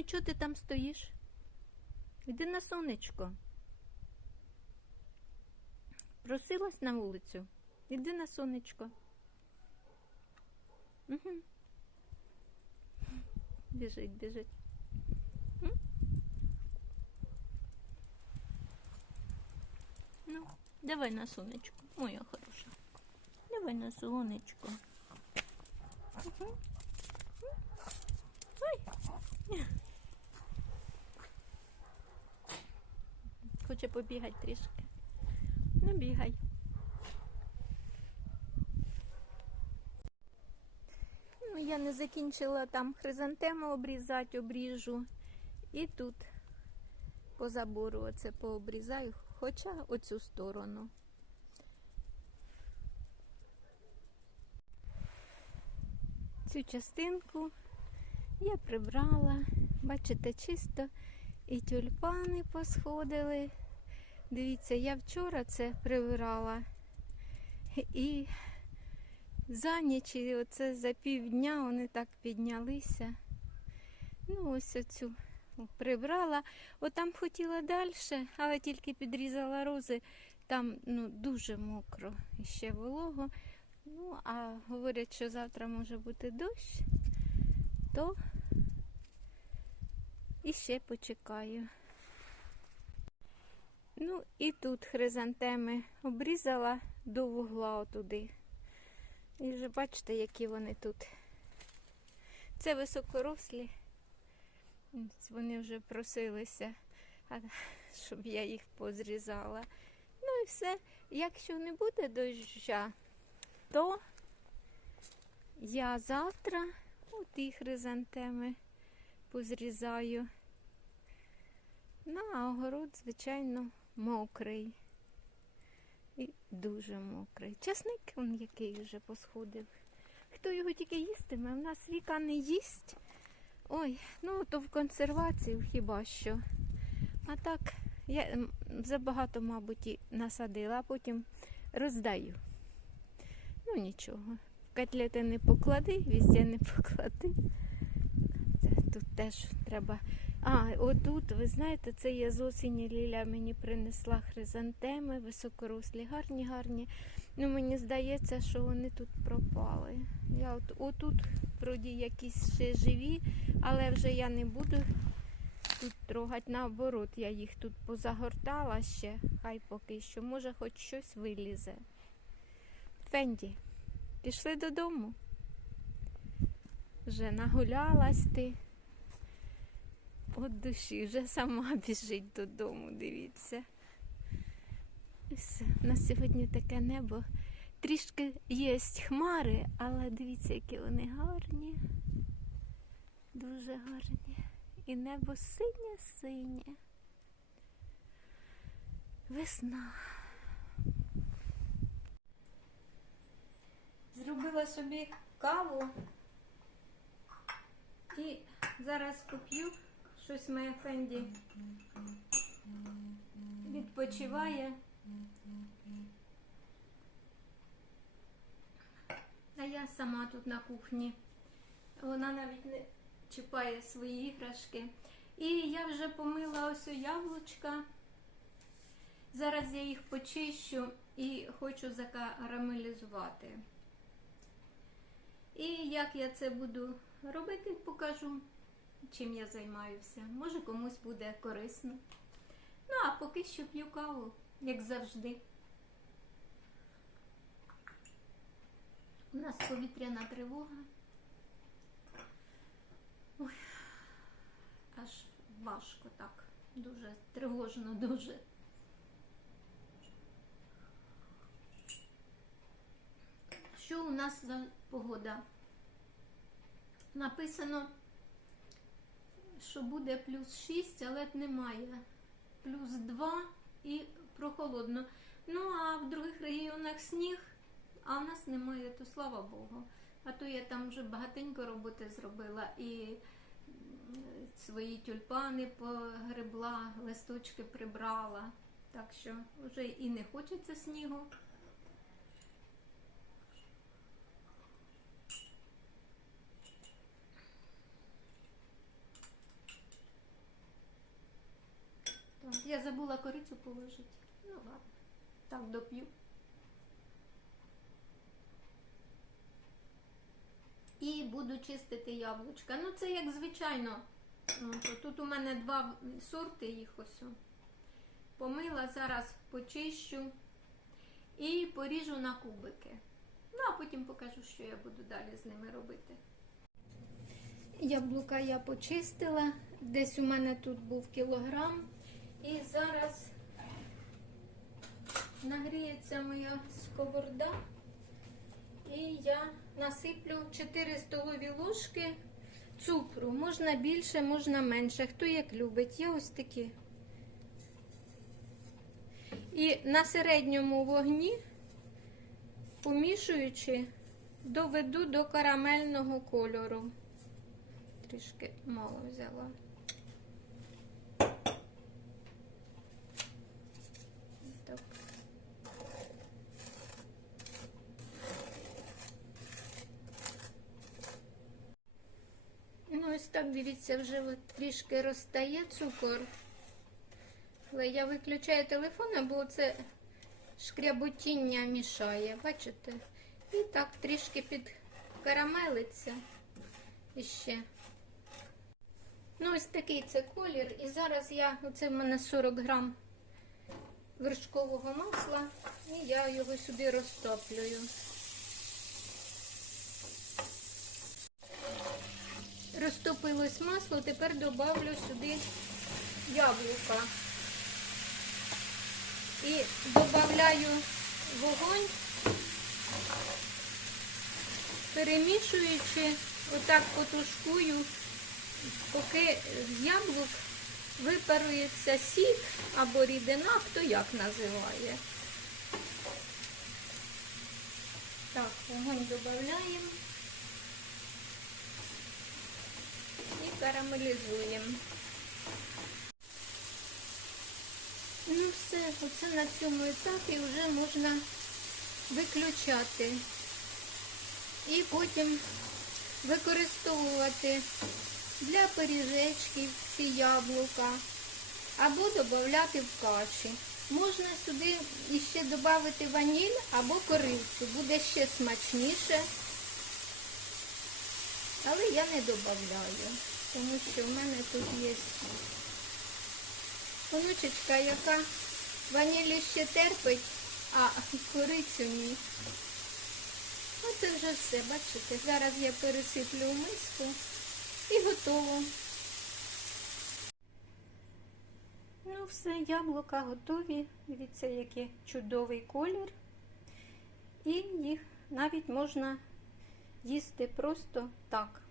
і чого ти там стоїш? Іди на сонечко. Просилась на вулицю. Іди на сонечко. Угу. Біжить, біжить. Ну, давай на сонечко, моя хороша. Давай на сонечко. Угу. Ой. Хоче побігати трішки. Ну, бігай. Ну, я не закінчила там хризантему обрізати, обріжу. І тут по забору оце пообрізаю, хоча оцю сторону. Цю частинку я прибрала, бачите, чисто і тюльпани посходили. Дивіться, я вчора це прибирала і за ніч, і оце за півдня вони так піднялися. Ну, ось оцю прибрала. Отам хотіла далі, але тільки підрізала рози. Там ну, дуже мокро і ще волого. Ну, а говорять, що завтра може бути дощ, то і ще почекаю. Ну і тут хризантеми обрізала до вугла отуди. І вже бачите, які вони тут. Це високорослі. Вони вже просилися, щоб я їх позрізала. Ну і все. Якщо не буде доща, то я завтра ті хризантеми позрізаю. Ну, а огород, звичайно, мокрий. І дуже мокрий. Часник он який вже посходив. Хто його тільки їстиме? У нас віка не їсть. Ой, ну то в консервацію хіба що. А так, я забагато, мабуть, і насадила, а потім роздаю. Ну нічого. В котлети не поклади, везде не поклади. Це тут теж треба. А, отут, ви знаєте, це я з осені Ліля мені принесла хризантеми, високорослі, гарні, гарні. Ну, мені здається, що вони тут пропали. Я от, отут, вроді, якісь ще живі, але вже я не буду тут трогати. Наоборот, я їх тут позагортала ще, хай поки що. Може, хоч щось вилізе. Фенді, пішли додому. Вже нагулялась ти. От душі, вже сама біжить додому, дивіться. Все. У нас сьогодні таке небо. Трішки є хмари, але дивіться, які вони гарні. Дуже гарні. І небо синє-синє. Весна. Зробила собі каву і зараз поп'ю щось моя Фенді відпочиває. А я сама тут на кухні. Вона навіть не чіпає свої іграшки. І я вже помила ось яблучка. Зараз я їх почищу і хочу закарамелізувати. І як я це буду робити, покажу, чим я займаюся. Може комусь буде корисно. Ну, а поки що п'ю каву, як завжди. У нас повітряна тривога. Ой, аж важко так. Дуже тривожно, дуже. Що у нас за погода? Написано, що буде плюс 6, але немає. Плюс 2 і прохолодно. Ну, а в других регіонах сніг, а в нас немає, то слава Богу. А то я там вже багатенько роботи зробила і свої тюльпани погребла, листочки прибрала. Так що вже і не хочеться снігу. Я забула корицю положити. Ну ладно, так доп'ю. І буду чистити яблучка. Ну, це як звичайно. Ну, Тут у мене два сорти їх ось. Помила, зараз почищу і поріжу на кубики. Ну, а потім покажу, що я буду далі з ними робити. Яблука я почистила. Десь у мене тут був кілограм. І зараз нагріється моя сковорода. І я насиплю 4 столові ложки цукру. Можна більше, можна менше. Хто як любить. Я ось такі. І на середньому вогні, помішуючи, доведу до карамельного кольору. Трішки мало взяла. Так. Ну, ось так, дивіться, вже от трішки розтає цукор. Але я виключаю телефон, бо це шкряботіння мішає, бачите? І так трішки підкарамелиться іще. Ну, ось такий це колір. І зараз я, оце в мене 40 грам вершкового масла, і я його сюди розтоплюю. Розтопилось масло, тепер добавлю сюди яблука. І додаю вогонь, перемішуючи, отак потушкую, поки з яблук випарується сік або рідина, хто як називає. Так, вогонь додаємо і карамелізуємо. Ну все, оце на цьому етапі вже можна виключати. І потім використовувати для пиріжечків ці яблука або додати в каші. Можна сюди ще додати ваніль або коривцю, буде ще смачніше. Але я не додаю, тому що в мене тут є онучечка, яка ванілі ще терпить, а корицю ні. Оце вже все, бачите. Зараз я пересиплю в миску і готово. Ну, все, яблука готові. Дивіться, який чудовий колір. І їх навіть можна їсти просто так.